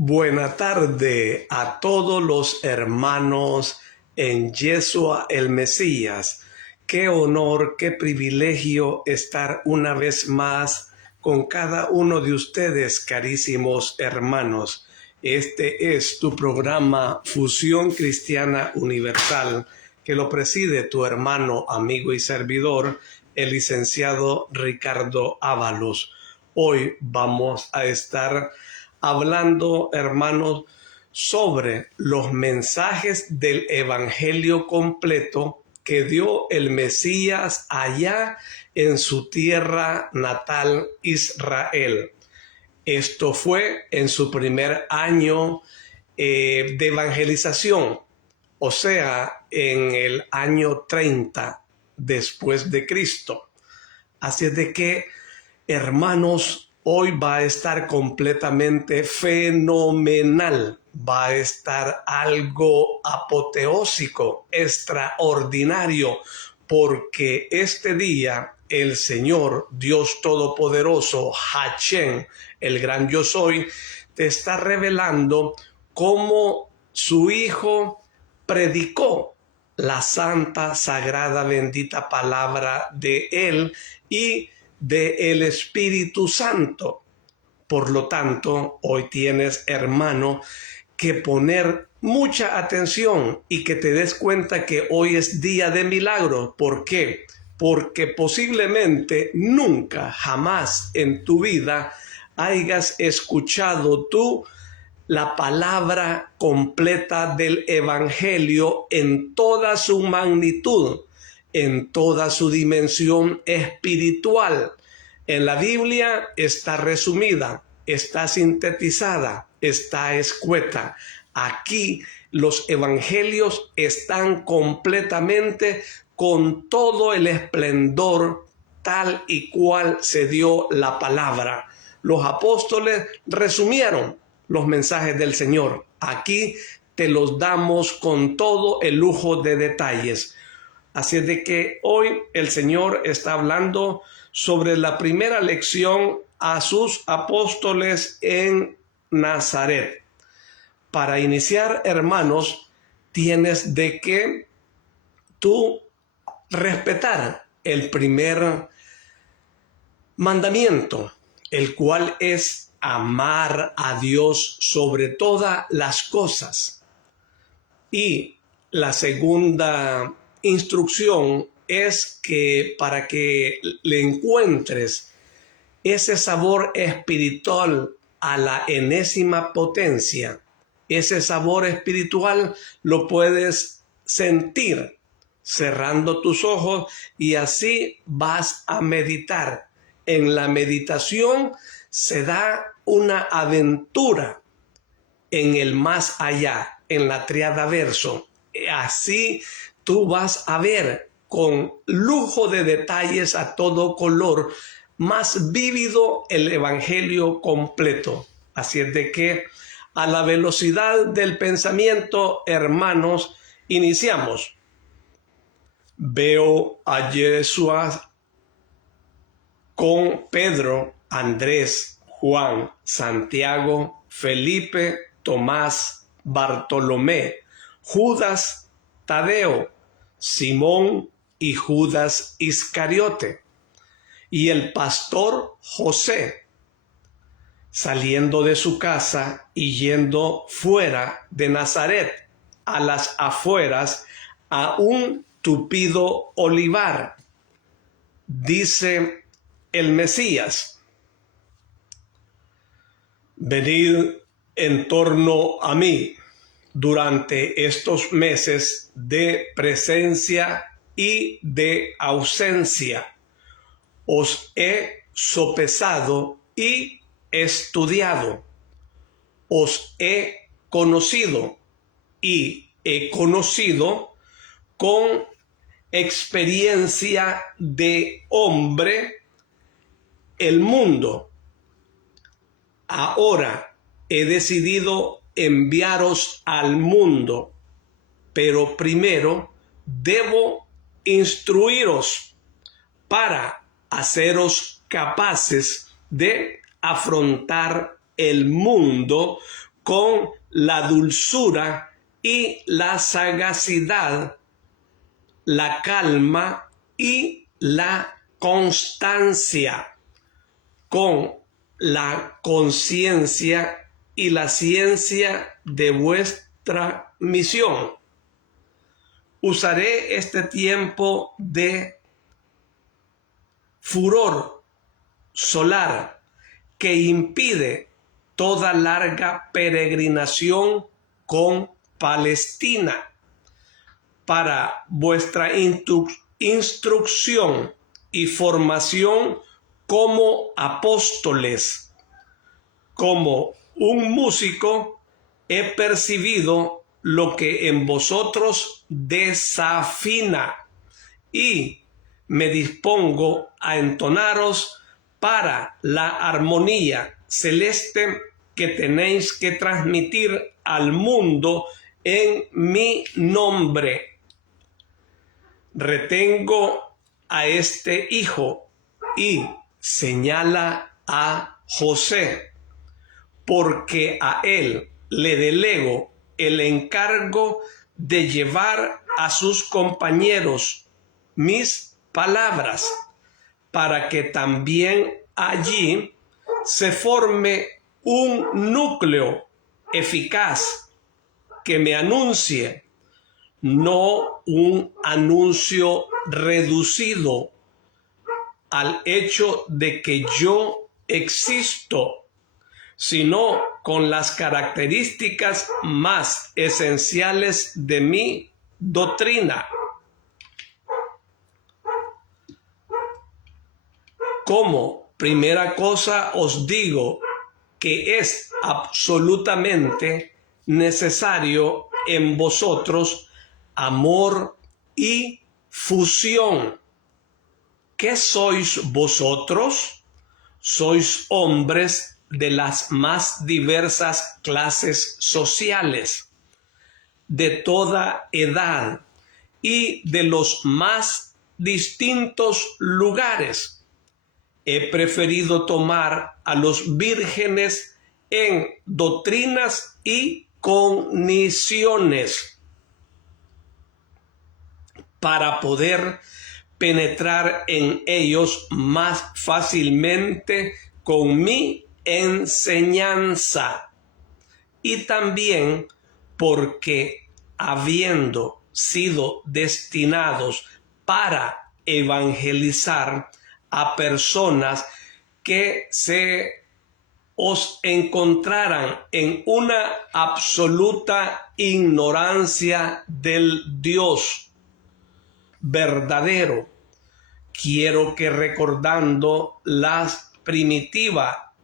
Buena tarde a todos los hermanos en Yeshua el Mesías. Qué honor, qué privilegio estar una vez más con cada uno de ustedes, carísimos hermanos. Este es tu programa Fusión Cristiana Universal, que lo preside tu hermano, amigo y servidor, el licenciado Ricardo Ábalos. Hoy vamos a estar hablando, hermanos, sobre los mensajes del Evangelio completo que dio el Mesías allá en su tierra natal, Israel. Esto fue en su primer año de evangelización, o sea, en el año 30 después de Cristo. Así es de que, hermanos, hoy va a estar completamente fenomenal, va a estar algo apoteósico, extraordinario, porque este día el Señor Dios Todopoderoso, Hachén, el gran yo soy, te está revelando cómo su Hijo predicó la santa, sagrada, bendita palabra de Él y del Espíritu Santo. Por lo tanto, hoy tienes, hermano, que poner mucha atención y que te des cuenta que hoy es día de milagro. ¿Por qué? Porque posiblemente nunca, jamás en tu vida hayas escuchado tú la palabra completa del Evangelio en toda su magnitud, en toda su dimensión espiritual. En la Biblia está resumida, está sintetizada, está escueta. Aquí los evangelios están completamente con todo el esplendor tal y cual se dio la palabra. Los apóstoles resumieron los mensajes del Señor. Aquí te los damos con todo el lujo de detalles. Así es de que hoy el Señor está hablando sobre la primera lección a sus apóstoles en Nazaret. Para iniciar, hermanos, tienes de que tú respetar el primer mandamiento, el cual es amar a Dios sobre todas las cosas. Y la segunda instrucción es que para que le encuentres ese sabor espiritual a la enésima potencia, ese sabor espiritual lo puedes sentir cerrando tus ojos y así vas a meditar. En la meditación se da una aventura en el más allá, en la tríada verso. Así tú vas a ver con lujo de detalles a todo color, más vívido el Evangelio completo. Así es de que a la velocidad del pensamiento, hermanos, iniciamos. Veo a Yeshua con Pedro, Andrés, Juan, Santiago, Felipe, Tomás, Bartolomé, Judas, Tadeo, Simón y Judas Iscariote, y el pastor José, saliendo de su casa y yendo fuera de Nazaret, a las afueras, a un tupido olivar. Dice el Mesías: venid en torno a mí durante estos meses de presencia y de ausencia. Os he sopesado y estudiado. Os he conocido y he conocido con experiencia de hombre el mundo. Ahora he decidido enviaros al mundo, pero primero debo instruiros para haceros capaces de afrontar el mundo con la dulzura y la sagacidad, la calma y la constancia, con la conciencia y la ciencia de vuestra misión. Usaré este tiempo de furor solar que impide toda larga peregrinación con Palestina para vuestra instrucción y formación como apóstoles. Como un músico he percibido lo que en vosotros desafina y me dispongo a entonaros para la armonía celeste que tenéis que transmitir al mundo en mi nombre. Retengo a este hijo y señala a José, porque a él le delego el encargo de llevar a sus compañeros mis palabras, para que también allí se forme un núcleo eficaz que me anuncie, no un anuncio reducido al hecho de que yo existo, sino con las características más esenciales de mi doctrina. Como primera cosa os digo que es absolutamente necesario en vosotros amor y fusión. ¿Qué sois vosotros? Sois hombres de las más diversas clases sociales, de toda edad y de los más distintos lugares. He preferido tomar a los vírgenes en doctrinas y cogniciones para poder penetrar en ellos más fácilmente con mi enseñanza, y también porque, habiendo sido destinados para evangelizar a personas que se os encontraran en una absoluta ignorancia del Dios verdadero, quiero que, recordando la primitiva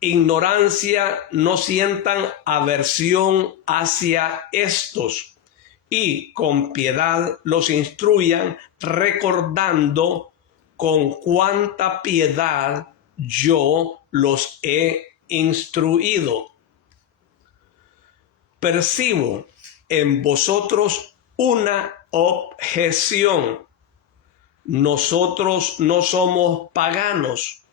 ignorancia, no sientan aversión hacia estos y con piedad los instruyan, recordando con cuánta piedad yo los he instruido. Percibo en vosotros una objeción. Nosotros no somos paganos,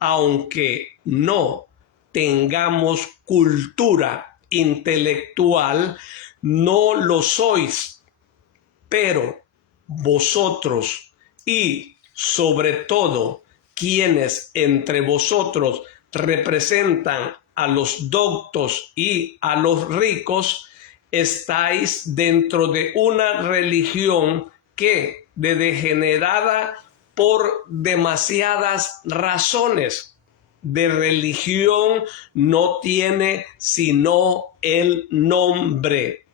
aunque no tengamos cultura intelectual, no lo sois, pero vosotros y sobre todo quienes entre vosotros representan a los doctos y a los ricos, estáis dentro de una religión que, de degenerada por demasiadas razones, de religión no tiene sino el nombre.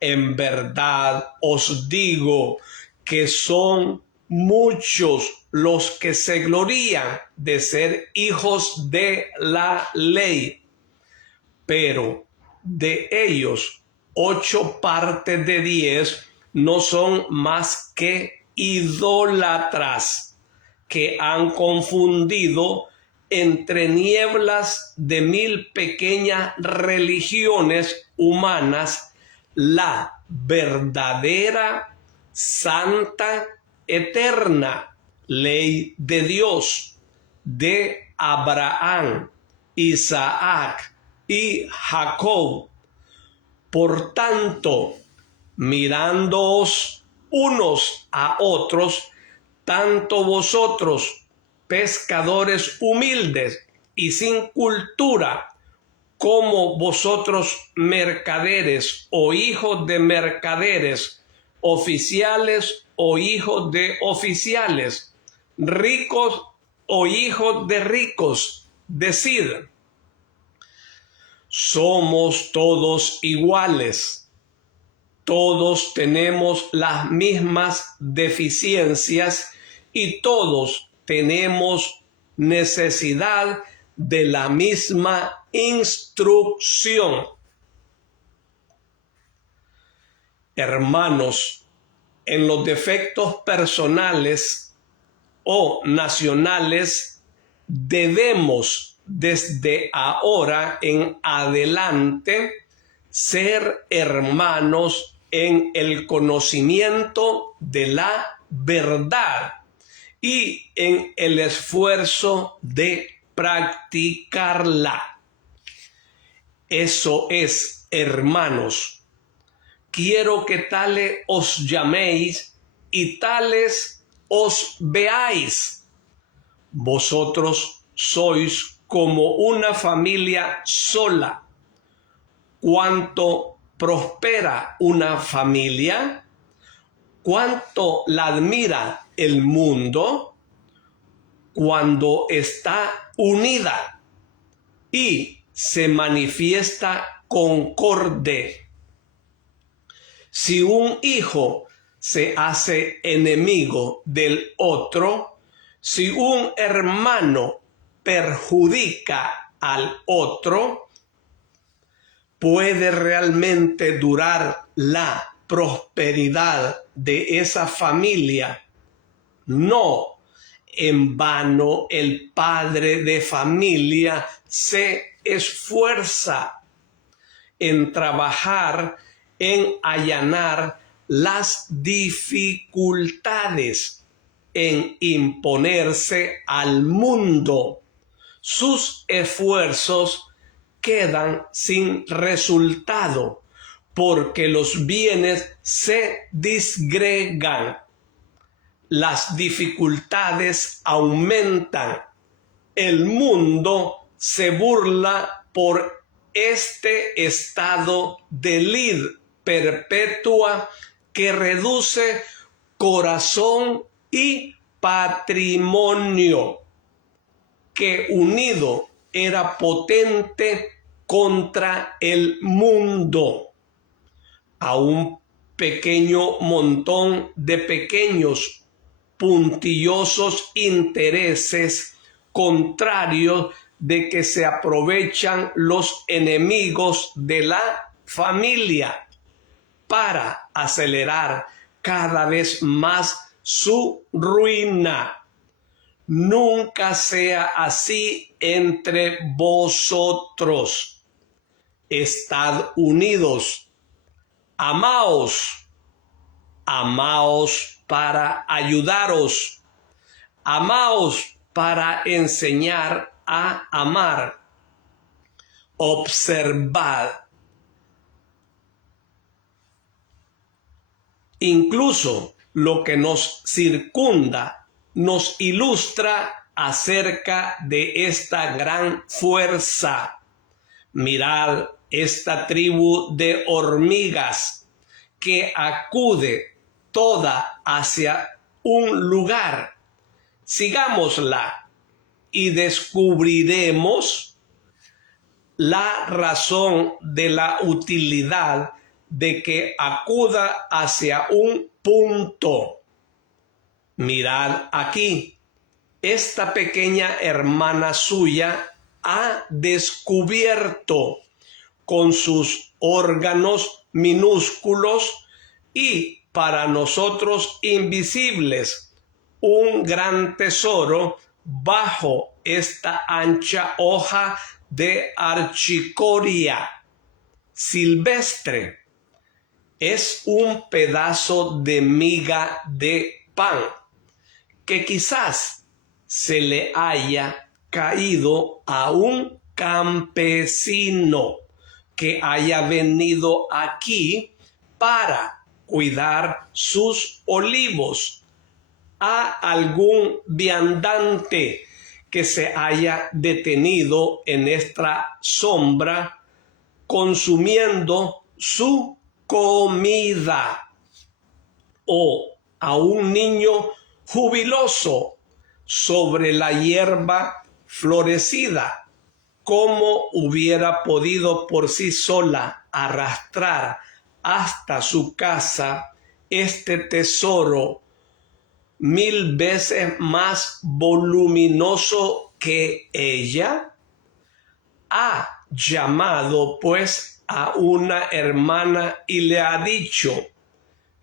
En verdad os digo que son muchos los que se glorían de ser hijos de la ley, pero de ellos 8 partes de 10 no son más que idólatras, que han confundido entre nieblas de 1000 pequeñas religiones humanas la verdadera, santa, eterna ley de Dios, de Abraham Isaac y Jacob. Por tanto, mirándoos unos a otros, tanto vosotros, pescadores humildes y sin cultura, como vosotros, mercaderes o hijos de mercaderes, oficiales o hijos de oficiales, ricos o hijos de ricos, decid: somos todos iguales. Todos tenemos las mismas deficiencias y todos tenemos necesidad de la misma instrucción. Hermanos, en los defectos personales o nacionales debemos desde ahora en adelante ser hermanos en el conocimiento de la verdad y en el esfuerzo de practicarla. Eso es, hermanos. Quiero que tales os llaméis y tales os veáis. Vosotros sois como una familia sola. Cuánto prospera una familia, cuánto la admira el mundo cuando está unida y se manifiesta concorde. Si un hijo se hace enemigo del otro, si un hermano perjudica al otro, ¿puede realmente durar la prosperidad de esa familia? No. En vano el padre de familia se esfuerza en trabajar, en allanar las dificultades, en imponerse al mundo. Sus esfuerzos quedan sin resultado porque los bienes se disgregan. Las dificultades aumentan. El mundo se burla por este estado de lid perpetua que reduce corazón y patrimonio, que unido era potente contra el mundo. A un pequeño montón de pequeños puntillosos intereses contrarios de que se aprovechan los enemigos de la familia para acelerar cada vez más su ruina. Nunca sea así entre vosotros. Estad unidos. Amaos. Amaos para ayudaros. Amaos para enseñar a amar. Observad. Incluso lo que nos circunda nos ilustra acerca de esta gran fuerza. Mirad esta tribu de hormigas que acude toda hacia un lugar. Sigámosla y descubriremos la razón de la utilidad de que acuda hacia un punto. Mirad aquí, esta pequeña hermana suya ha descubierto con sus órganos minúsculos y para nosotros invisibles un gran tesoro bajo esta ancha hoja de archicoria silvestre. Es un pedazo de miga de pan que quizás se le haya caído a un campesino que haya venido aquí para cuidar sus olivos, a algún viandante que se haya detenido en esta sombra consumiendo su comida, o a un niño jubiloso sobre la hierba florecida. ¿Cómo hubiera podido por sí sola arrastrar hasta su casa este tesoro 1000 veces más voluminoso que ella? Ha llamado pues a una hermana y le ha dicho: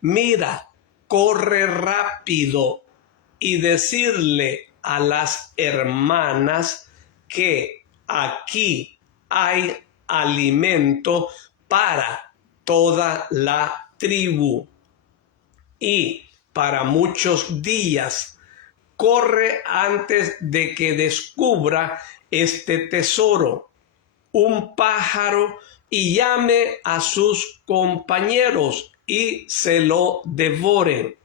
mira, corre rápido y decirle a las hermanas que aquí hay alimento para toda la tribu y para muchos días. Corre antes de que descubra este tesoro un pájaro y llame a sus compañeros y se lo devoren.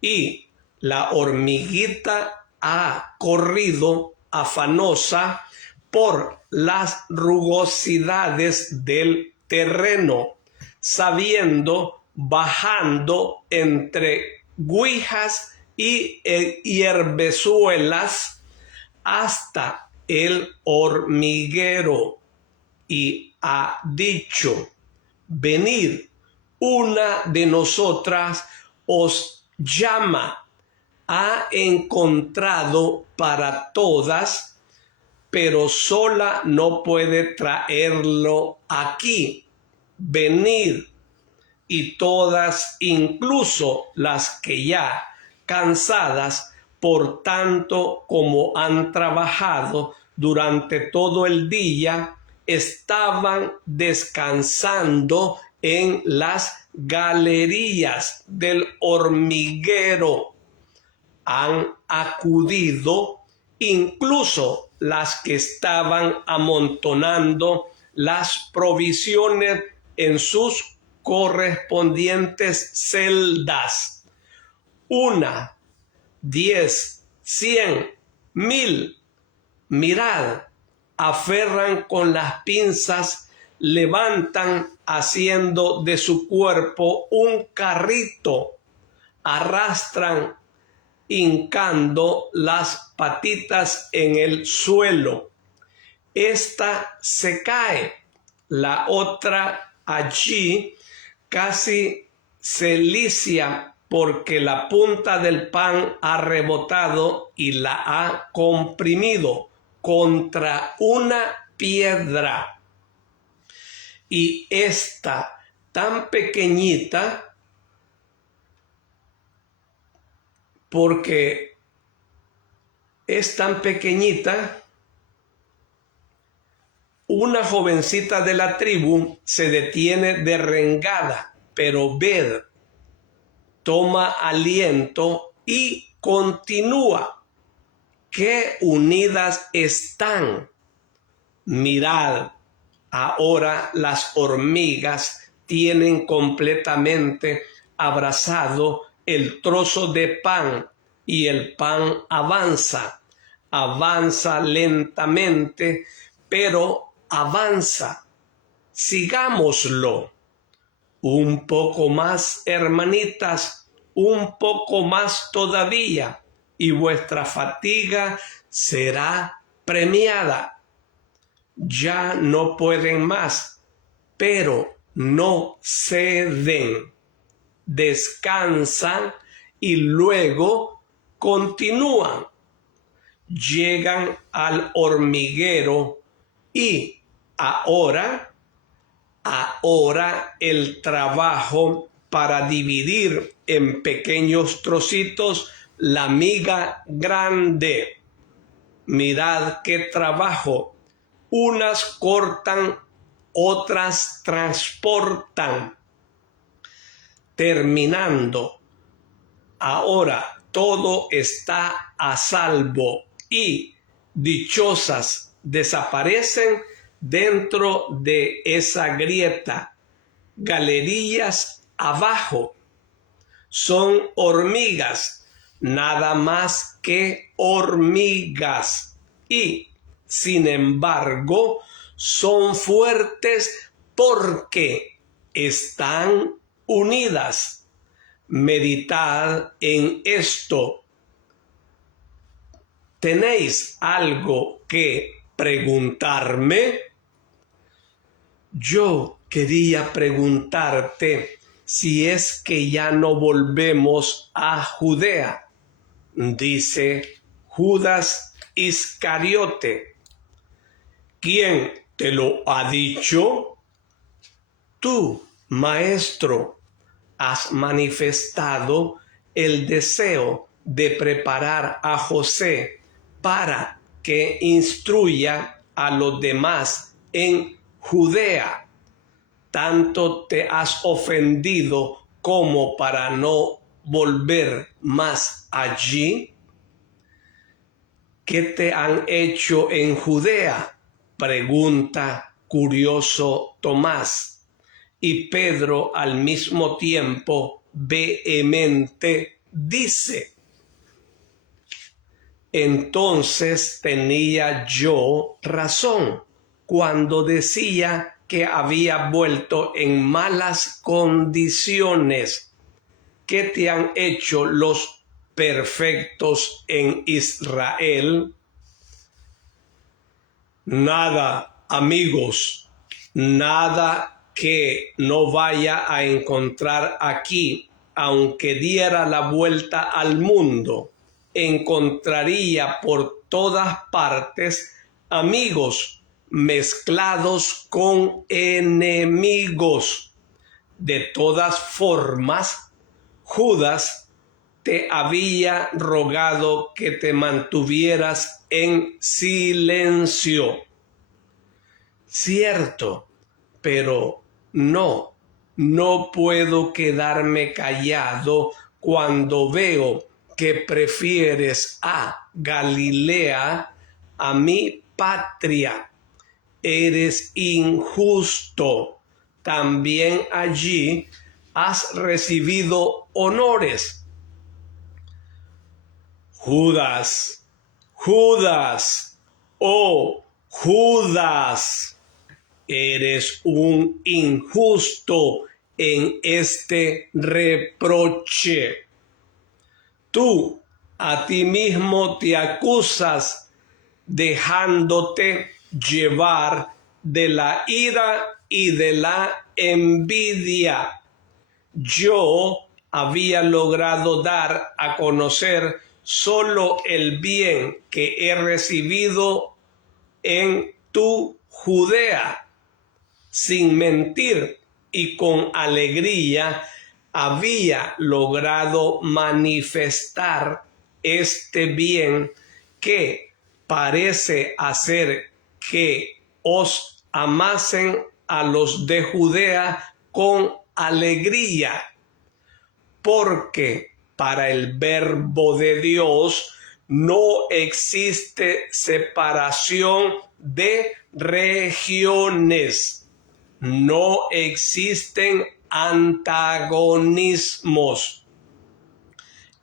Y la hormiguita ha corrido afanosa por las rugosidades del terreno, sabiendo, bajando entre guijas y hierbezuelas hasta el hormiguero, y ha dicho: venid, una de nosotras os llama. Ha encontrado para todas, pero sola no puede traerlo aquí. Venid. Y todas, incluso las que ya cansadas por tanto como han trabajado durante todo el día, estaban descansando en las galerías del hormiguero. Han acudido incluso las que estaban amontonando las provisiones en sus correspondientes celdas. 1, 10, 100, 1000. Mirad, aferran con las pinzas, levantan haciendo de su cuerpo un carrito, arrastran hincando las patitas en el suelo. Esta se cae, la otra allí casi se licia porque la punta del pan ha rebotado y la ha comprimido contra una piedra. Y esta tan pequeñita, porque es tan pequeñita, una jovencita de la tribu se detiene derrengada, pero ved, toma aliento y continúa. ¡Qué unidas están! Mirad, ahora las hormigas tienen completamente abrazado el trozo de pan y el pan avanza lentamente, pero avanza. Sigámoslo. Un poco más, hermanitas, un poco más todavía, y vuestra fatiga será premiada. Ya no pueden más, pero no ceden. Descansan y luego continúan. Llegan al hormiguero y ahora el trabajo para dividir en pequeños trocitos la miga grande. Mirad qué trabajo. Unas cortan, otras transportan. Terminando. Ahora todo está a salvo y dichosas desaparecen dentro de esa grieta. Galerías abajo son hormigas, nada más que hormigas, y sin embargo son fuertes porque están unidas. Meditad en esto. ¿Tenéis algo que preguntarme? Yo quería preguntarte si es que ya no volvemos a Judea. Dice Judas Iscariote. ¿Quién te lo ha dicho? Tú, maestro, has manifestado el deseo de preparar a José para que instruya a los demás en Judea. Tanto te has ofendido como para no volver más allí. ¿Qué te han hecho en Judea?, pregunta curioso Tomás. Y Pedro al mismo tiempo vehemente dice: entonces tenía yo razón cuando decía que había vuelto en malas condiciones. ¿Qué te han hecho los perfectos en Israel? Nada, amigos, nada que no vaya a encontrar aquí, aunque diera la vuelta al mundo. Encontraría por todas partes amigos mezclados con enemigos. De todas formas, Judas te había rogado que te mantuvieras en silencio. Cierto, pero no puedo quedarme callado cuando veo que prefieres a Galilea a mi patria. Eres injusto. También allí has recibido honores. Judas, oh Judas, eres un injusto en este reproche. Tú a ti mismo te acusas, dejándote llevar de la ira y de la envidia. Yo había logrado dar a conocer solo el bien que he recibido en tu Judea. Sin mentir y con alegría había logrado manifestar este bien que parece hacer que os amasen a los de Judea con alegría, porque para el Verbo de Dios no existe separación de regiones, no existen antagonismos,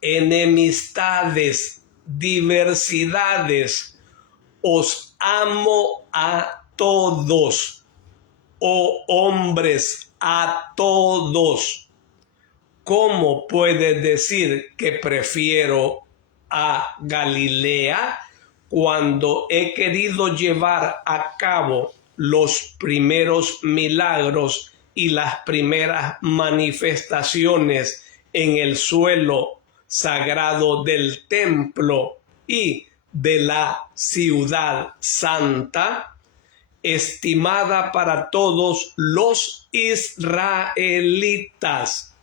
enemistades, diversidades. Os amo a todos, oh hombres, a todos. ¿Cómo puedes decir que prefiero a Galilea cuando he querido llevar a cabo los primeros milagros y las primeras manifestaciones en el suelo sagrado del templo y de la ciudad santa, estimada para todos los israelitas?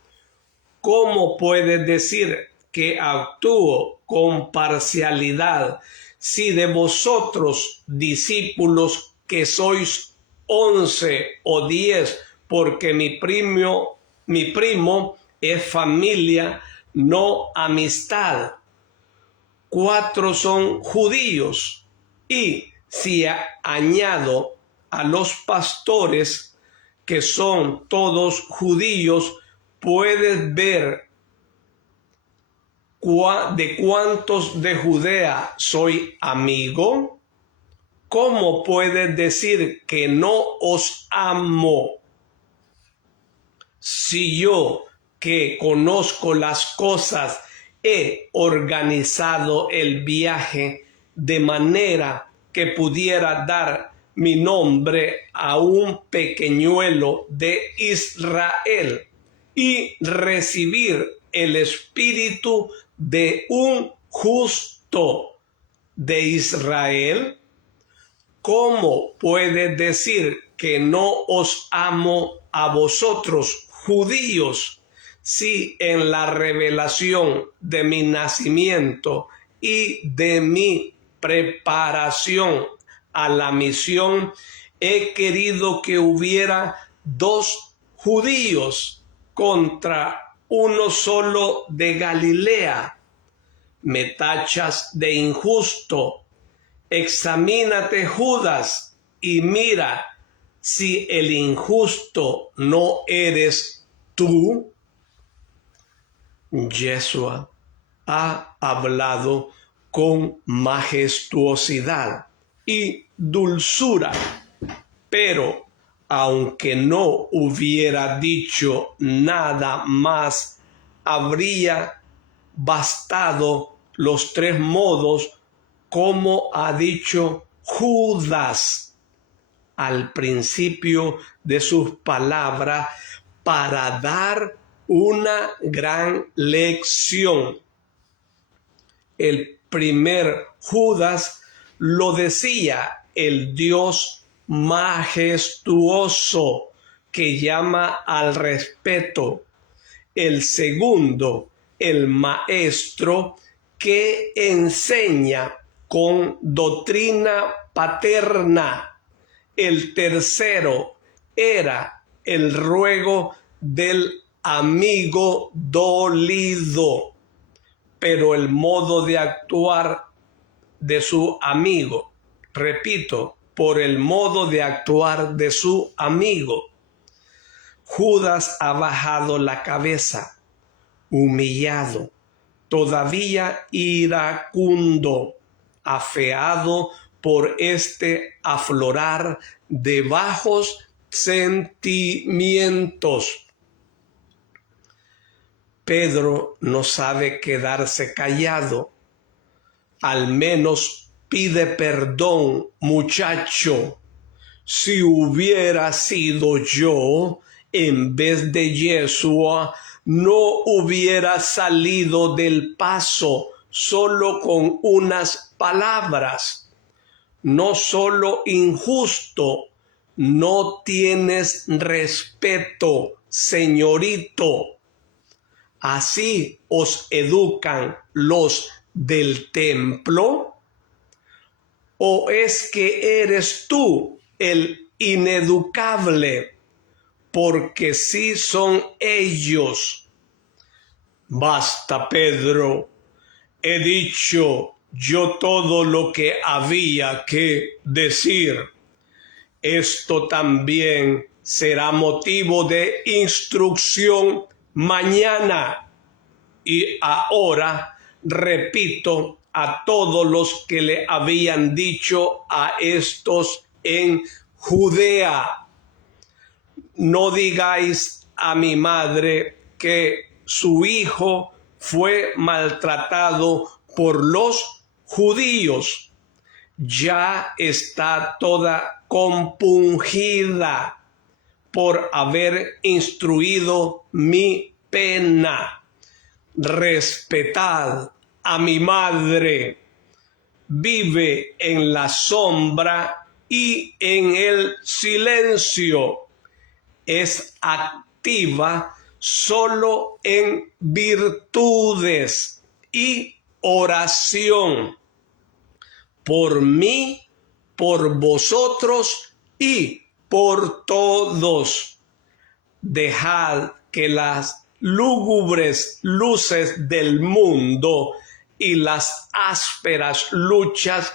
¿Cómo puedes decir que actúo con parcialidad si de vosotros, discípulos, que sois 11 o 10, porque mi primo es familia, no amistad? 4 son judíos y Si añado a los pastores, que son todos judíos, puedes ver de cuántos de Judea soy amigo. ¿Cómo puedes decir que no os amo? Si yo, que conozco las cosas, he organizado el viaje de manera que pudiera dar mi nombre a un pequeñuelo de Israel y recibir el espíritu de un justo de Israel, ¿cómo puede decir que no os amo a vosotros, judíos, si en la revelación de mi nacimiento y de mi preparación a la misión he querido que hubiera dos judíos contra uno solo de Galilea? Me tachas de injusto. Examínate, Judas, y mira si el injusto no eres tú. Yeshua ha hablado con majestuosidad y dulzura, pero aunque no hubiera dicho nada más, habría bastado los tres modos como ha dicho Judas al principio de sus palabras para dar una gran lección. El primer Judas lo decía el Dios majestuoso que llama al respeto. El segundo, el maestro que enseña con doctrina paterna. El tercero era el ruego del amigo dolido, pero el modo de actuar de su amigo, repito, por el modo de actuar de su amigo. Judas ha bajado la cabeza, humillado, todavía iracundo, afeado por este aflorar de bajos sentimientos. Pedro no sabe quedarse callado. Al menos pide perdón, muchacho. Si hubiera sido yo, en vez de Yeshua, no hubiera salido del paso solo con unas palabras. No solo injusto, no tienes respeto, señorito. ¿Así os educan los del templo? ¿O es que eres tú el ineducable? Porque sí son ellos. Basta, Pedro. He dicho yo todo lo que había que decir. Esto también será motivo de instrucción mañana. Y ahora repito a todos los que le habían dicho a estos en Judea: no digáis a mi madre que su hijo fue maltratado por los judíos. Ya está toda compungida por haber instruido mi pena. Respetad a mi madre. Vive en la sombra y en el silencio. Es activa solo en virtudes y oración. Por mí, por vosotros y por todos. Dejad que las lúgubres luces del mundo y las ásperas luchas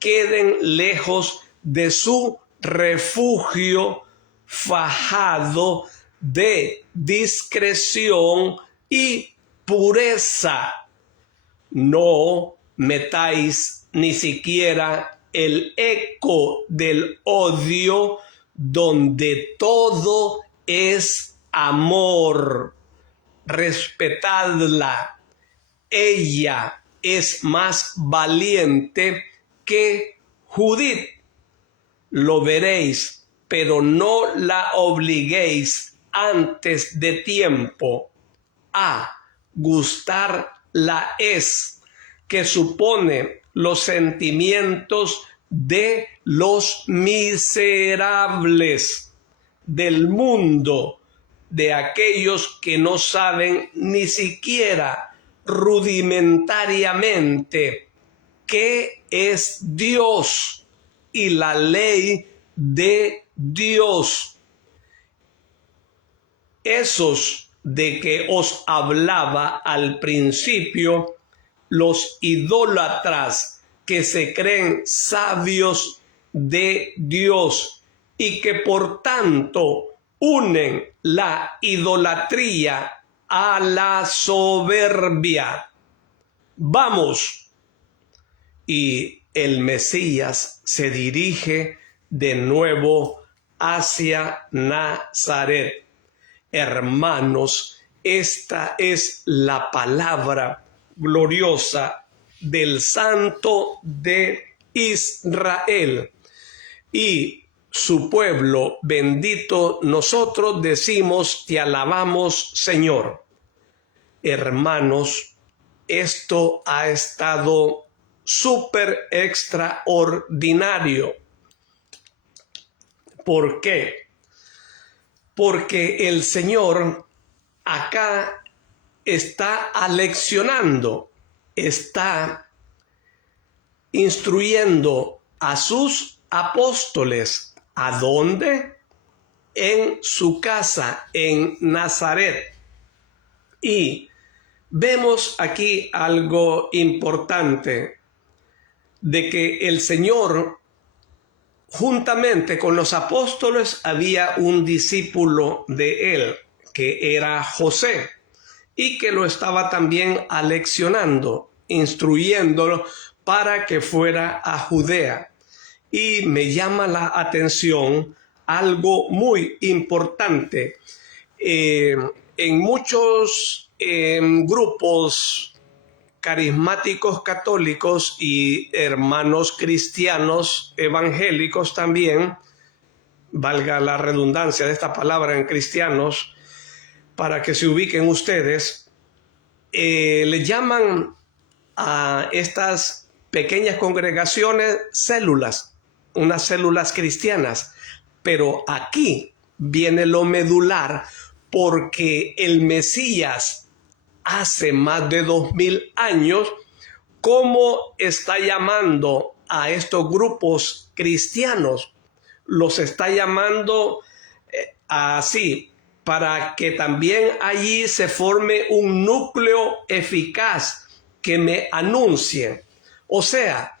queden lejos de su refugio fajado de discreción y pureza. No metáis ni siquiera el eco del odio, donde todo es amor. Respetadla. Ella es más valiente que Judith. Lo veréis, pero no la obliguéis antes de tiempo a gustar la es, que supone los sentimientos de los miserables del mundo, de aquellos que no saben ni siquiera rudimentariamente qué es Dios y la ley de Dios. Esos de que os hablaba al principio, los idólatras que se creen sabios de Dios y que por tanto unen la idolatría a la soberbia. Vamos. Y el Mesías se dirige de nuevo hacia Nazaret. Hermanos, esta es la palabra gloriosa del Santo de Israel. Y su pueblo bendito, nosotros decimos: te alabamos, Señor. Hermanos, esto ha estado súper extraordinario. ¿Por qué? Porque el Señor acá está aleccionando, está instruyendo a sus apóstoles. ¿A dónde? En su casa, en Nazaret. Y vemos aquí algo importante, de que el Señor, juntamente con los apóstoles, había un discípulo de él, que era José, y que lo estaba también aleccionando, instruyéndolo para que fuera a Judea. Y me llama la atención algo muy importante. En muchos grupos carismáticos católicos y hermanos cristianos evangélicos también, valga la redundancia de esta palabra en cristianos, para que se ubiquen ustedes, le llaman a estas pequeñas congregaciones células, unas células cristianas. Pero aquí viene lo medular, porque el Mesías hace más de 2000 años, ¿cómo está llamando a estos grupos cristianos? Los está llamando así, para que también allí se forme un núcleo eficaz que me anuncie. O sea,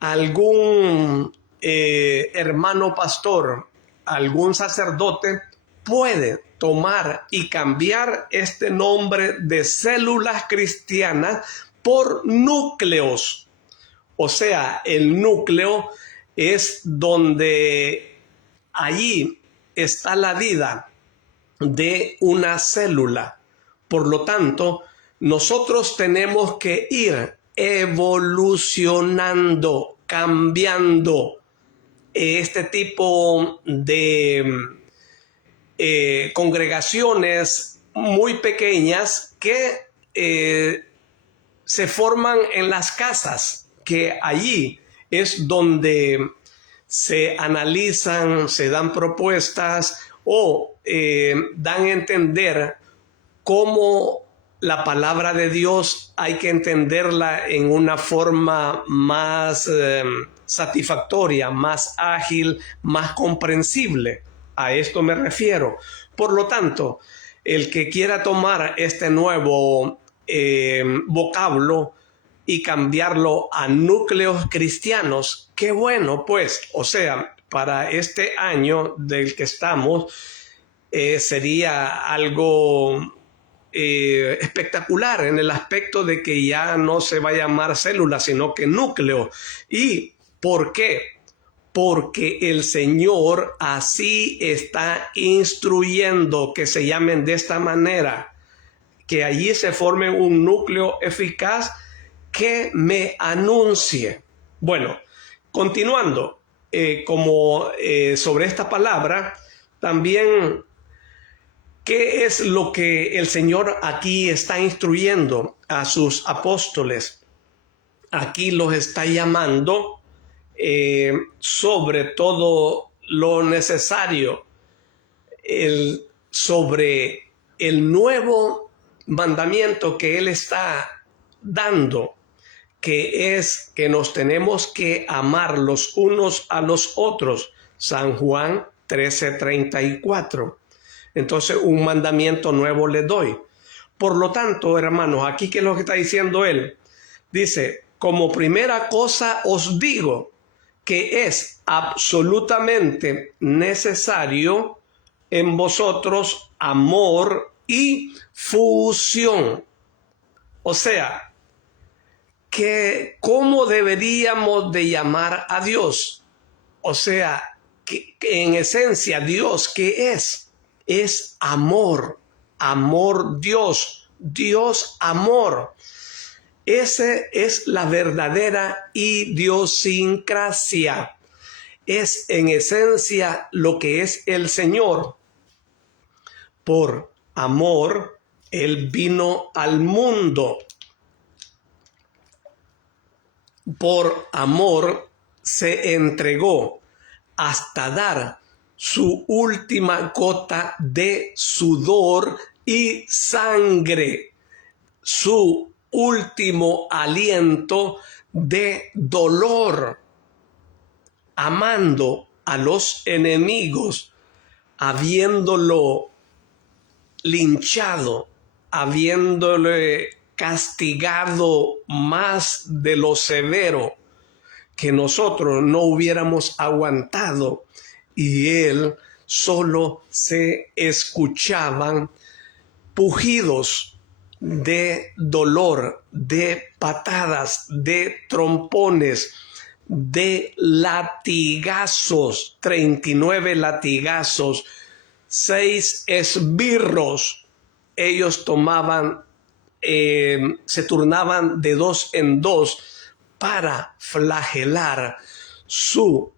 algún hermano pastor, algún sacerdote puede tomar y cambiar este nombre de células cristianas por núcleos. O sea, el núcleo es donde allí está la vida de una célula. Por lo tanto, nosotros tenemos que ir evolucionando, cambiando este tipo de congregaciones muy pequeñas que se forman en las casas, que allí es donde se analizan, se dan propuestas o dan a entender cómo la palabra de Dios hay que entenderla en una forma más satisfactoria, más ágil, más comprensible. A esto me refiero. Por lo tanto, el que quiera tomar este nuevo vocablo y cambiarlo a núcleos cristianos. Qué bueno, pues, o sea, para este año del que estamos, sería algo espectacular en el aspecto de que ya no se va a llamar célula, sino que núcleo. ¿Y por qué? Porque el Señor así está instruyendo que se llamen de esta manera, que allí se forme un núcleo eficaz que me anuncie. Bueno, continuando, sobre esta palabra, también, ¿qué es lo que el Señor aquí está instruyendo a sus apóstoles? Aquí los está llamando sobre todo lo necesario, sobre el nuevo mandamiento que Él está dando, que es que nos tenemos que amar los unos a los otros. San Juan 13:34. Entonces, un mandamiento nuevo le doy. Por lo tanto, hermanos, aquí ¿qué es lo que está diciendo Él? Dice, como primera cosa os digo que es absolutamente necesario en vosotros amor y fusión. O sea, que ¿cómo deberíamos de llamar a Dios? O sea, que en esencia Dios, ¿qué es? Es amor, amor Dios, Dios amor. Esa es la verdadera idiosincrasia. Es en esencia lo que es el Señor. Por amor, Él vino al mundo. Por amor se entregó hasta dar su última gota de sudor y sangre, su último aliento de dolor, amando a los enemigos, habiéndolo linchado, habiéndole castigado más de lo severo que nosotros no hubiéramos aguantado, y Él solo se escuchaban pujidos de dolor, de patadas, de trompones, de latigazos, 39 latigazos, 6 esbirros. Ellos tomaban, se turnaban de 2 en 2 para flagelar su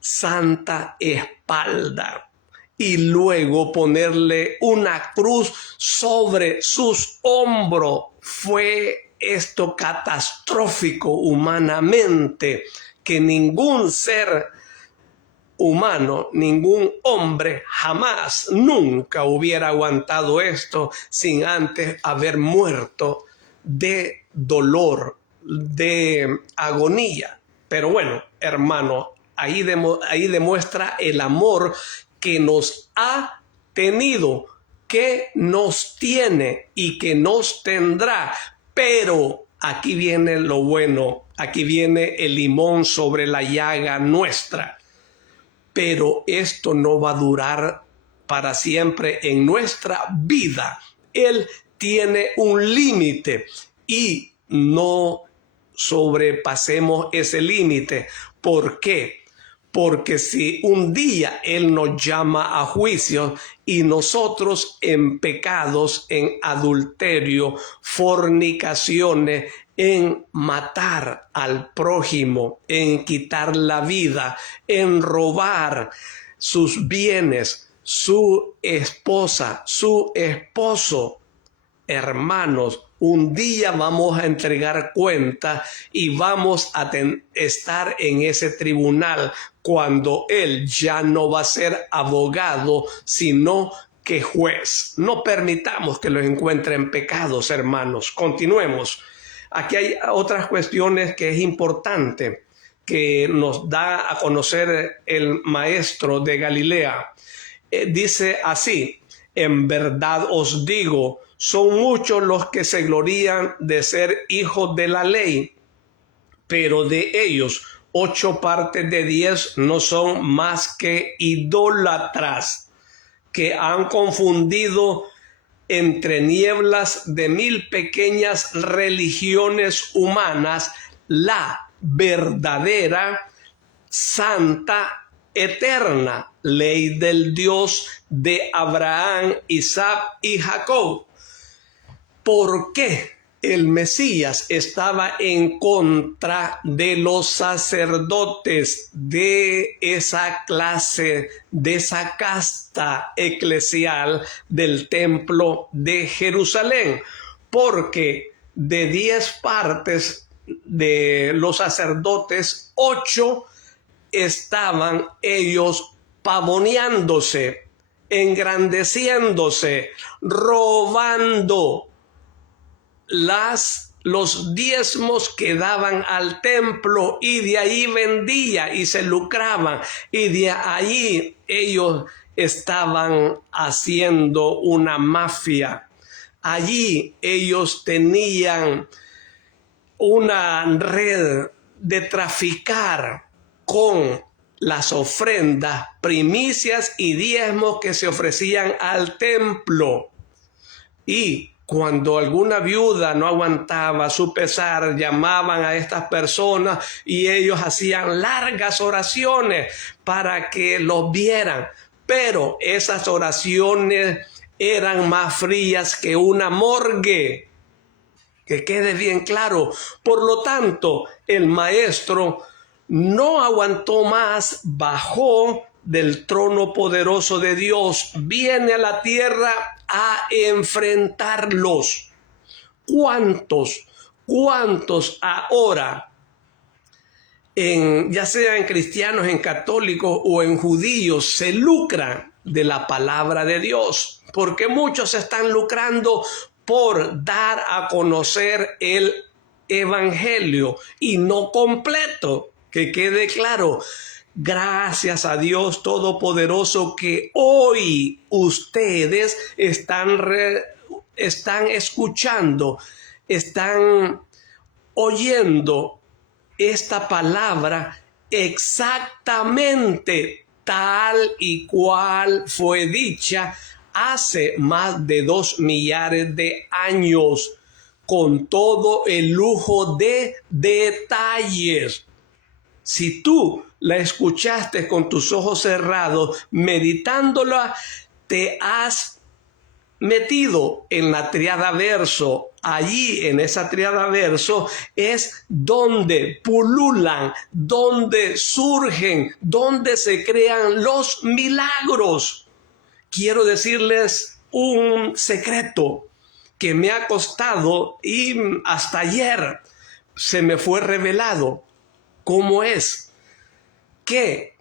santa espalda y luego ponerle una cruz sobre sus hombros. Fue esto catastrófico humanamente, que ningún ser humano, ningún hombre jamás, nunca hubiera aguantado esto sin antes haber muerto de dolor, de agonía. Pero bueno, hermano, ahí demuestra el amor que nos ha tenido, que nos tiene y que nos tendrá. Pero aquí viene lo bueno, aquí viene el limón sobre la llaga nuestra. Pero esto no va a durar para siempre en nuestra vida. Él tiene un límite y no sobrepasemos ese límite. ¿Por qué? Porque si un día Él nos llama a juicio y nosotros en pecados, en adulterio, fornicaciones, en matar al prójimo, en quitar la vida, en robar sus bienes, su esposa, su esposo, hermanos, un día vamos a entregar cuenta y vamos a estar en ese tribunal cuando Él ya no va a ser abogado, sino que juez. No permitamos que los encuentren pecados, hermanos. Continuemos. Aquí hay otras cuestiones que es importante que nos da a conocer el maestro de Galilea. Dice así: en verdad os digo, son muchos los que se glorían de ser hijos de la ley pero de ellos 8 partes de 10 no son más que idólatras, que han confundido entre nieblas de 1000 pequeñas religiones humanas la verdadera, santa, eterna ley del Dios de Abraham, Isaac y Jacob. ¿Por qué el Mesías estaba en contra de los sacerdotes de esa clase, de esa casta eclesial del templo de Jerusalén? Porque de 10 partes de los sacerdotes, 8 estaban ellos pavoneándose, engrandeciéndose, robando los diezmos que daban al templo, y de ahí vendía y se lucraban, y de ahí ellos estaban haciendo una mafia. Allí ellos tenían una red de traficar con las ofrendas, primicias y diezmos que se ofrecían al templo. Y cuando alguna viuda no aguantaba su pesar, llamaban a estas personas y ellos hacían largas oraciones para que los vieran. Pero esas oraciones eran más frías que una morgue. Que quede bien claro. Por lo tanto, el maestro no aguantó más, bajó del trono poderoso de Dios, viene a la tierra a enfrentarlos. ¿Cuántos ahora, ya sea en cristianos, en católicos o en judíos, se lucran de la palabra de Dios? Porque muchos se están lucrando por dar a conocer el evangelio, y no completo. Que quede claro. Gracias a Dios Todopoderoso que hoy ustedes están escuchando, están oyendo esta palabra exactamente tal y cual fue dicha hace más de 2 millares de años, con todo el lujo de detalles. Si tú la escuchaste con tus ojos cerrados, meditándola, te has metido en la triada verso. Allí, en esa triada verso, es donde pululan, donde surgen, donde se crean los milagros. Quiero decirles un secreto que me ha costado y hasta ayer se me fue revelado. ¿Cómo es? Que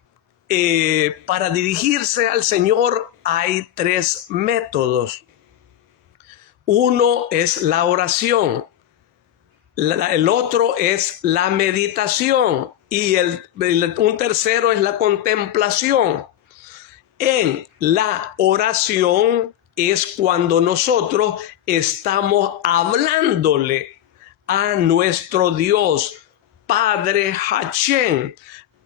para dirigirse al Señor hay 3 métodos. Uno es la oración, el otro es la meditación y un tercero es la contemplación. En la oración es cuando nosotros estamos hablándole a nuestro Dios, Padre Hachén,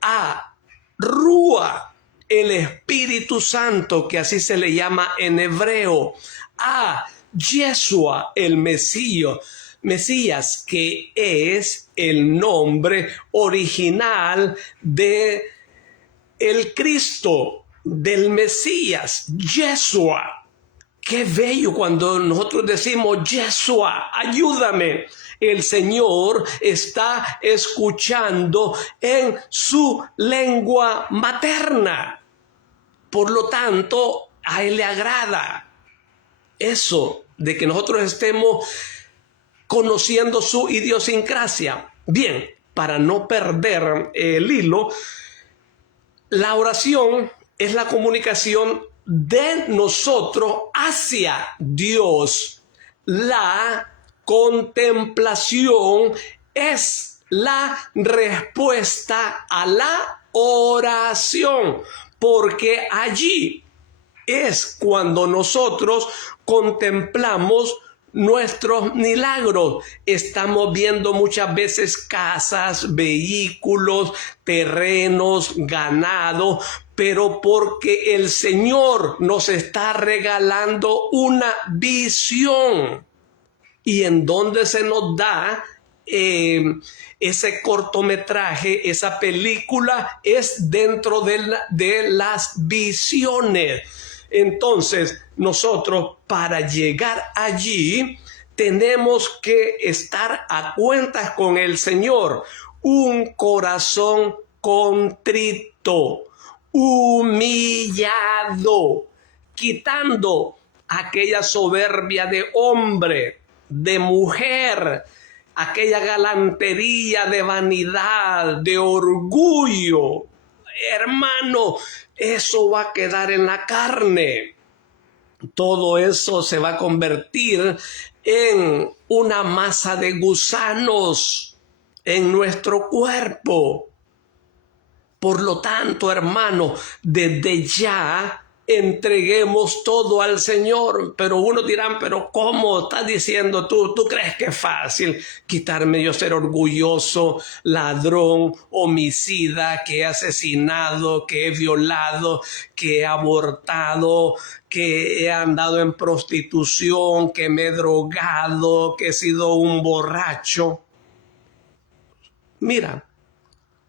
a Rúa, el Espíritu Santo, que así se le llama en hebreo, a Yeshua, el Mesías, que es el nombre original de el Cristo, del Mesías, Yeshua. Qué bello cuando nosotros decimos, Yeshua, ayúdame. El Señor está escuchando en su lengua materna. Por lo tanto, a Él le agrada eso de que nosotros estemos conociendo su idiosincrasia. Bien, para no perder el hilo, la oración es la comunicación de nosotros hacia Dios. La contemplación es la respuesta a la oración, porque allí es cuando nosotros contemplamos nuestros milagros. Estamos viendo muchas veces casas, vehículos, terrenos, ganado, pero porque el Señor nos está regalando una visión. Y en donde se nos da ese cortometraje, esa película, es dentro de las visiones. Entonces, nosotros para llegar allí tenemos que estar a cuentas con el Señor. Un corazón contrito, humillado, quitando aquella soberbia de hombre, de mujer, aquella galantería de vanidad, de orgullo. Hermano, eso va a quedar en la carne. Todo eso se va a convertir en una masa de gusanos en nuestro cuerpo. Por lo tanto, hermano, desde ya entreguemos todo al Señor. Pero uno dirán, pero ¿cómo estás diciendo tú? ¿Tú crees que es fácil quitarme yo ser orgulloso, ladrón, homicida, que he asesinado, que he violado, que he abortado, que he andado en prostitución, que me he drogado, que he sido un borracho? Mira,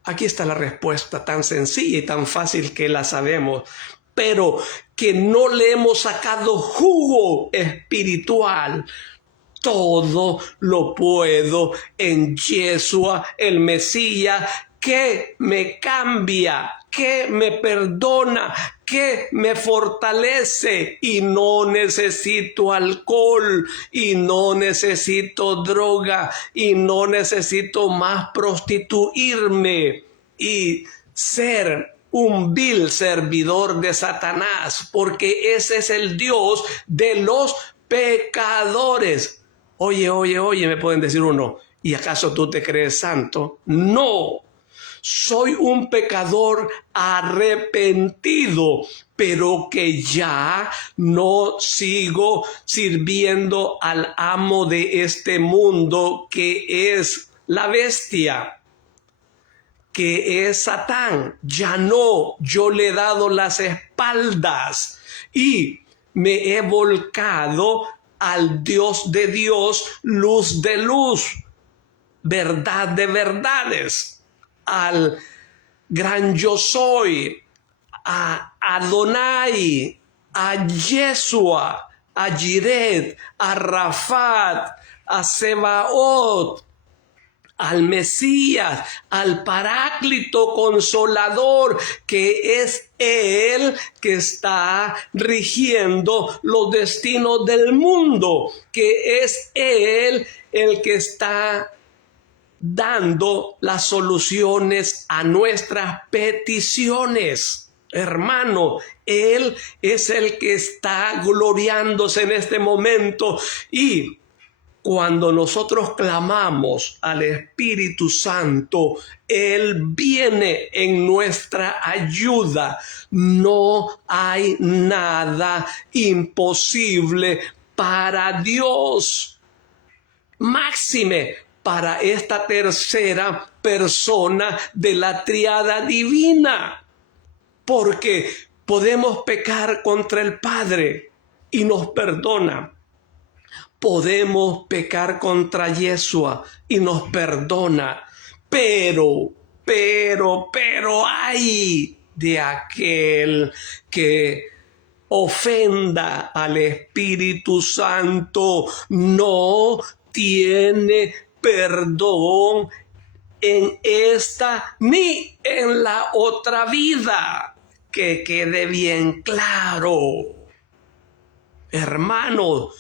aquí está la respuesta tan sencilla y tan fácil que la sabemos, pero que no le hemos sacado jugo espiritual. Todo lo puedo en Yeshua, el Mesías, que me cambia, que me perdona, que me fortalece, y no necesito alcohol, y no necesito droga, y no necesito más prostituirme y ser un vil servidor de Satanás, porque ese es el Dios de los pecadores. Oye, me pueden decir uno, ¿y acaso tú te crees santo? No, soy un pecador arrepentido, pero que ya no sigo sirviendo al amo de este mundo, que es la bestia, que es Satán. Ya no, yo le he dado las espaldas y me he volcado al Dios de Dios, luz de luz, verdad de verdades, al gran yo soy, a Adonai, a Yeshua, a Jiret, a Rafat, a Sebaot, al Mesías, al Paráclito Consolador, que es Él que está rigiendo los destinos del mundo, que es Él el que está dando las soluciones a nuestras peticiones. Hermano, Él es el que está gloriándose en este momento, y cuando nosotros clamamos al Espíritu Santo, Él viene en nuestra ayuda. No hay nada imposible para Dios. Máxime para esta tercera persona de la triada divina, porque podemos pecar contra el Padre y nos perdona. Podemos pecar contra Yeshua y nos perdona, pero ay de aquel que ofenda al Espíritu Santo, no tiene perdón en esta ni en la otra vida. Que quede bien claro, hermanos.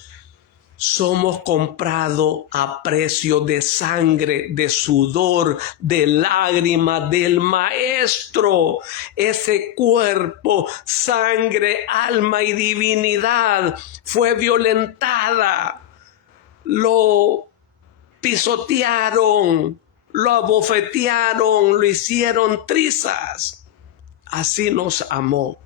Somos comprados a precio de sangre, de sudor, de lágrimas del Maestro. Ese cuerpo, sangre, alma y divinidad fue violentada. Lo pisotearon, lo abofetearon, lo hicieron trizas. Así nos amó.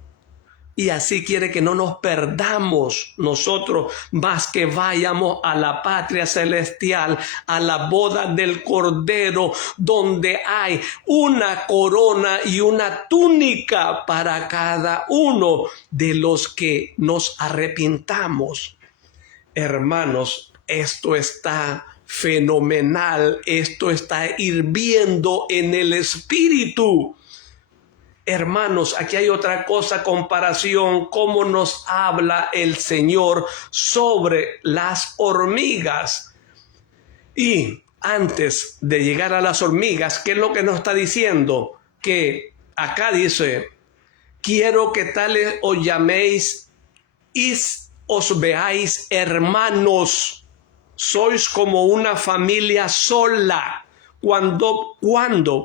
Y así quiere que no nos perdamos nosotros, más que vayamos a la patria celestial, a la boda del Cordero, donde hay una corona y una túnica para cada uno de los que nos arrepintamos. Hermanos, esto está fenomenal, esto está hirviendo en el espíritu. Hermanos, aquí hay otra cosa, comparación, cómo nos habla el Señor sobre las hormigas. Y antes de llegar a las hormigas, ¿qué es lo que nos está diciendo? Que acá dice, quiero que tales os llaméis y os veáis hermanos. Sois como una familia sola. Cuando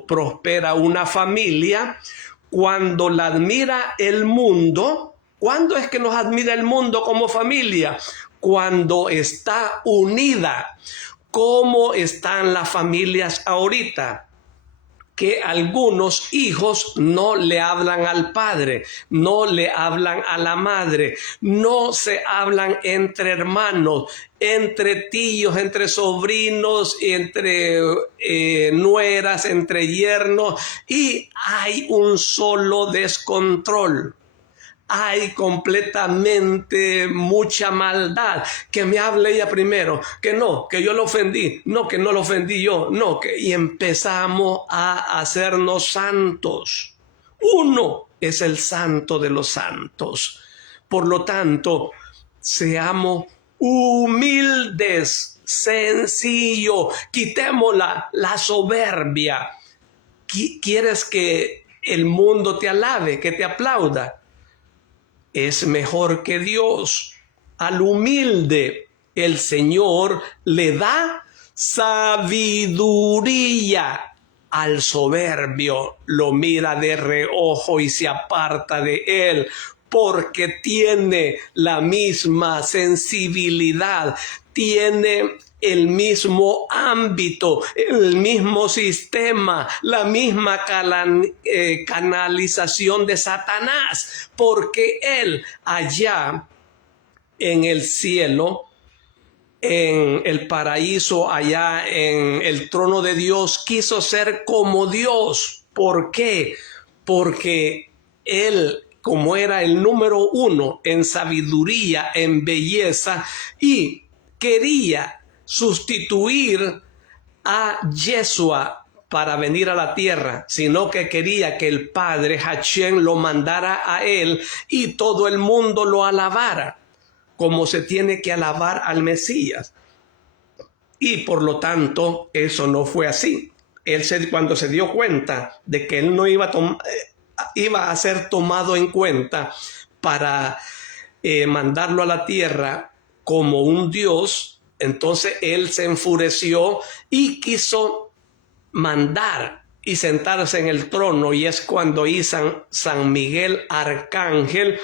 prospera una familia, cuando la admira el mundo. ¿Cuándo es que nos admira el mundo como familia? Cuando está unida. ¿Cómo están las familias ahorita? Que algunos hijos no le hablan al padre, no le hablan a la madre, no se hablan entre hermanos, entre tíos, entre sobrinos, entre nueras, entre yernos, y hay un solo descontrol. Hay completamente mucha maldad. Que me hable ella primero, que no, que yo lo ofendí, no, que no lo ofendí yo, no, y empezamos a hacernos santos. Uno es el santo de los santos. Por lo tanto, seamos humildes, sencillo, quitemos la soberbia. ¿Quieres que el mundo te alabe, que te aplauda? Es mejor que Dios. Al humilde el Señor le da sabiduría. Al soberbio lo mira de reojo y se aparta de él, porque tiene la misma sensibilidad, tiene el mismo ámbito, el mismo sistema, la misma canalización de Satanás, porque él allá en el cielo, en el paraíso, allá en el trono de Dios, quiso ser como Dios. ¿Por qué? Porque él, como era el número uno en sabiduría, en belleza, y quería sustituir a Yeshua para venir a la tierra, sino que quería que el Padre Hashem lo mandara a él y todo el mundo lo alabara, como se tiene que alabar al Mesías. Y por lo tanto, eso no fue así. Cuando se dio cuenta de que él no iba a ser tomado en cuenta para mandarlo a la tierra como un Dios, entonces él se enfureció y quiso mandar y sentarse en el trono, y es cuando San Miguel Arcángel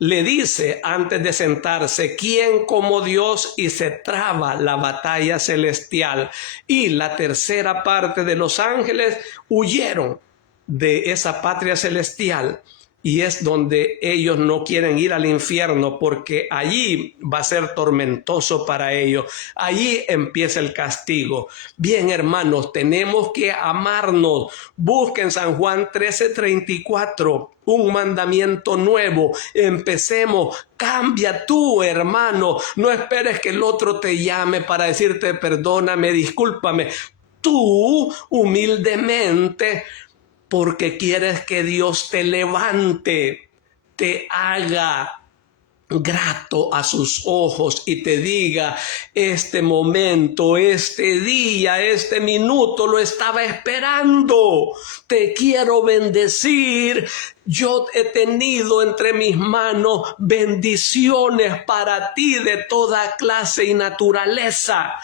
le dice antes de sentarse, ¿quién como Dios? Y se traba la batalla celestial, y la tercera parte de los ángeles huyeron de esa patria celestial. Y es donde ellos no quieren ir al infierno, porque allí va a ser tormentoso para ellos. Allí empieza el castigo. Bien, hermanos, tenemos que amarnos. Busquen San Juan 13:34, un mandamiento nuevo. Empecemos. Cambia tú, hermano. No esperes que el otro te llame para decirte perdóname, discúlpame. Tú, humildemente, porque quieres que Dios te levante, te haga grato a sus ojos y te diga, este momento, este día, este minuto lo estaba esperando, te quiero bendecir. Yo he tenido entre mis manos bendiciones para ti de toda clase y naturaleza,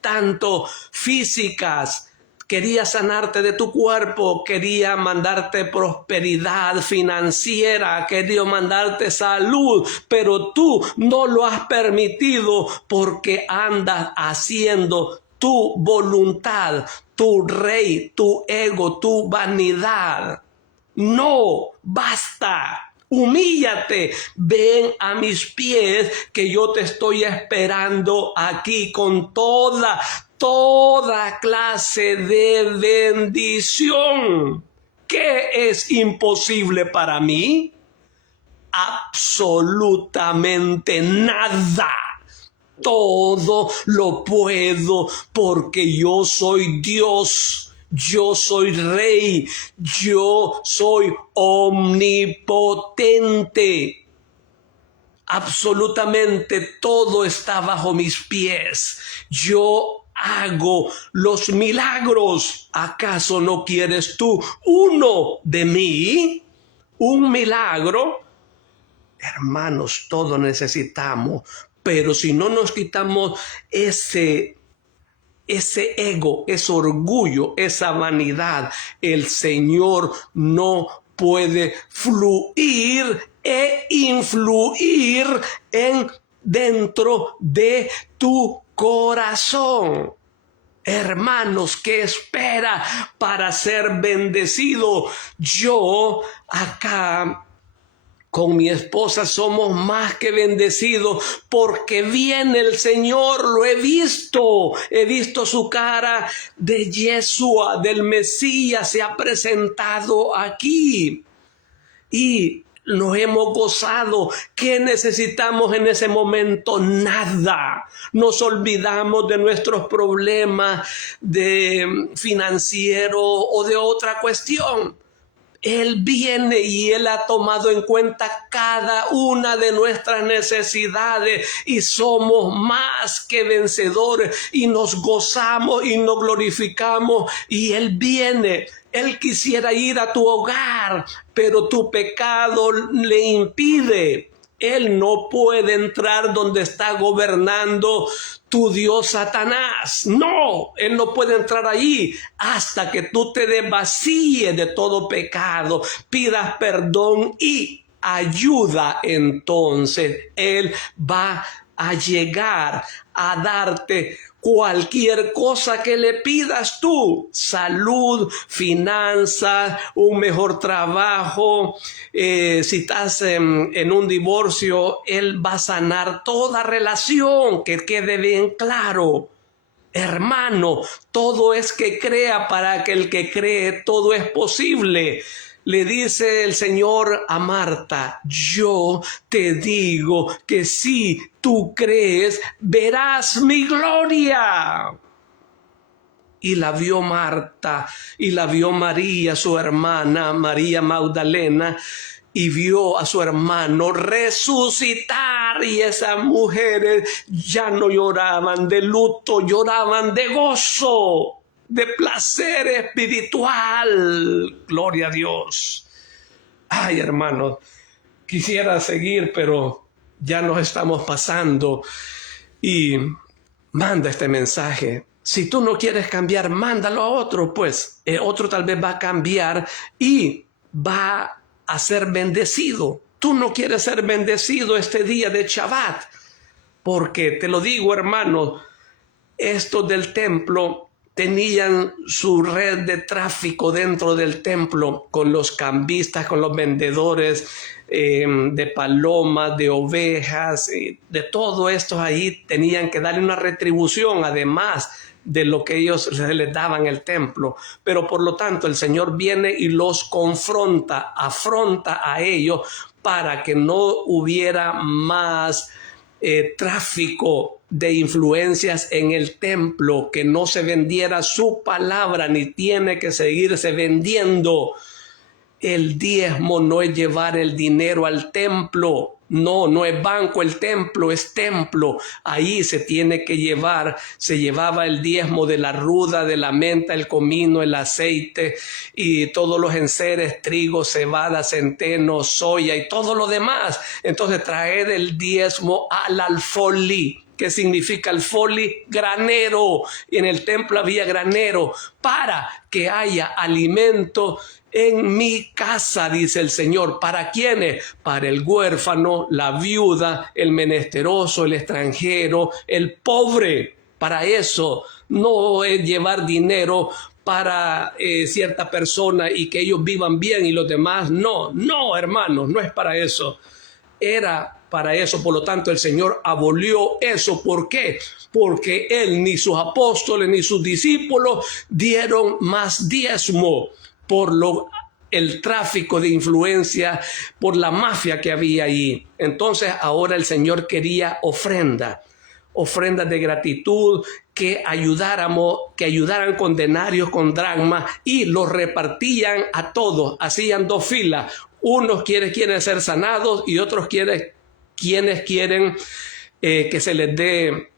tanto físicas. Quería sanarte de tu cuerpo, quería mandarte prosperidad financiera, quería mandarte salud, pero tú no lo has permitido porque andas haciendo tu voluntad, tu rey, tu ego, tu vanidad. No, basta. Humíllate, ven a mis pies, que yo te estoy esperando aquí con toda clase de bendición. ¿Qué es imposible para mí? Absolutamente nada. Todo lo puedo porque yo soy Dios. Yo soy rey, yo soy omnipotente. Absolutamente todo está bajo mis pies. Yo hago los milagros. ¿Acaso no quieres tú uno de mí? ¿Un milagro? Hermanos, todos necesitamos, pero si no nos quitamos ese ego, ese orgullo, esa vanidad, el Señor no puede fluir e influir dentro de tu corazón. Hermanos, ¿qué espera para ser bendecido? Yo acá con mi esposa somos más que bendecidos porque viene el Señor, lo he visto su cara de Yeshua, del Mesías, se ha presentado aquí y nos hemos gozado. ¿Qué necesitamos en ese momento? Nada. Nos olvidamos de nuestros problemas de financiero o de otra cuestión. Él viene y Él ha tomado en cuenta cada una de nuestras necesidades y somos más que vencedores y nos gozamos y nos glorificamos y Él viene. Él quisiera ir a tu hogar, pero tu pecado le impide. Él no puede entrar donde está gobernando tu Dios Satanás. No, Él no puede entrar allí hasta que tú te desvacíes de todo pecado, pidas perdón y ayuda. Entonces Él va a llegar a darte cualquier cosa que le pidas tú: salud, finanzas, un mejor trabajo. Si estás en un divorcio, Él va a sanar toda relación, que quede bien claro. Hermano, todo es que crea, para que el que cree todo es posible. Le dice el Señor a Marta: yo te digo que si tú crees, verás mi gloria. Y la vio Marta, y la vio María, su hermana, María Magdalena, y vio a su hermano resucitar. Y esas mujeres ya no lloraban de luto, lloraban de gozo, de placer espiritual. Gloria a Dios. Ay, hermanos, quisiera seguir, pero ya nos estamos pasando. Y manda este mensaje. Si tú no quieres cambiar, mándalo a otro, pues. Otro tal vez va a cambiar y va a ser bendecido. Tú no quieres ser bendecido este día de Shabbat, porque te lo digo, hermano, estos del templo tenían su red de tráfico dentro del templo, con los cambistas, con los vendedores de palomas, de ovejas, de todo esto. Ahí tenían que darle una retribución, además de lo que ellos les daban el templo. Pero por lo tanto el Señor viene y los confronta, afronta a ellos para que no hubiera más tráfico de influencias en el templo, que no se vendiera su palabra, ni tiene que seguirse vendiendo. El diezmo no es llevar el dinero al templo. No es banco el templo, es templo. Ahí se tiene que llevar, se llevaba el diezmo de la ruda, de la menta, el comino, el aceite y todos los enseres, trigo, cebada, centeno, soya y todo lo demás. Entonces traer el diezmo al alfolí. ¿Qué significa alfolí? Granero. Y en el templo había granero para que haya alimento en mi casa, dice el Señor. ¿Para quiénes? Para el huérfano, la viuda, el menesteroso, el extranjero, el pobre. Para eso no es llevar dinero para cierta persona y que ellos vivan bien y los demás no. No, hermanos, no es para eso. Era para eso, por lo tanto el Señor abolió eso. ¿Por qué? Porque Él, ni sus apóstoles, ni sus discípulos dieron más diezmo por el tráfico de influencia, por la mafia que había ahí. Entonces ahora el Señor quería ofrendas de gratitud, que ayudaran con denarios, con dracmas, y los repartían a todos. Hacían dos filas. Unos quieren ser sanados y otros quienes quieren que se les dé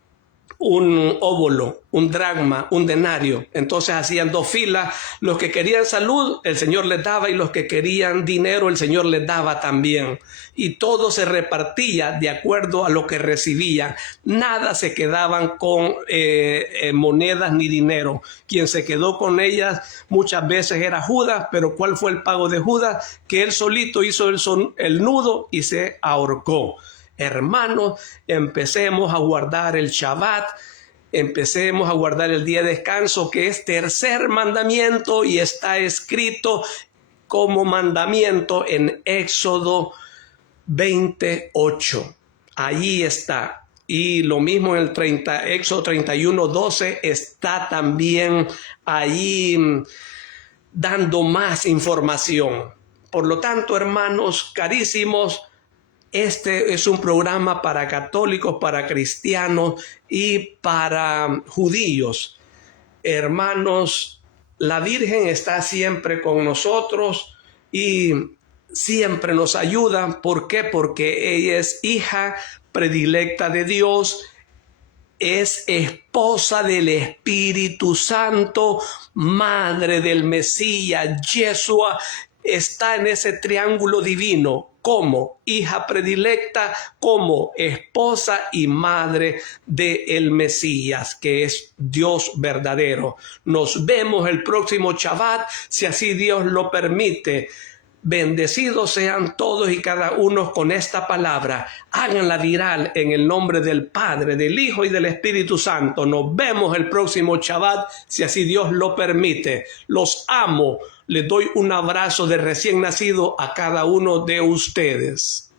un óbolo, un dracma, un denario. Entonces hacían dos filas. Los que querían salud, el Señor les daba, y los que querían dinero, el Señor les daba también. Y todo se repartía de acuerdo a lo que recibían. Nada se quedaban con monedas ni dinero. Quien se quedó con ellas muchas veces era Judas, pero ¿cuál fue el pago de Judas? Que él solito hizo el nudo y se ahorcó. Hermanos, empecemos a guardar el Shabbat, empecemos a guardar el día de descanso, que es tercer mandamiento y está escrito como mandamiento en Éxodo 28. Allí está. Y lo mismo en el Éxodo 31:12 está también allí dando más información. Por lo tanto, hermanos carísimos, este es un programa para católicos, para cristianos y para judíos. Hermanos, la Virgen está siempre con nosotros y siempre nos ayuda. ¿Por qué? Porque ella es hija predilecta de Dios, es esposa del Espíritu Santo, madre del Mesías, Yeshua. Está en ese triángulo divino, como hija predilecta, como esposa y madre del Mesías, que es Dios verdadero. Nos vemos el próximo Shabbat, si así Dios lo permite. Bendecidos sean todos y cada uno con esta palabra. Háganla viral en el nombre del Padre, del Hijo y del Espíritu Santo. Nos vemos el próximo Shabbat, si así Dios lo permite. Los amo. Les doy un abrazo de recién nacido a cada uno de ustedes.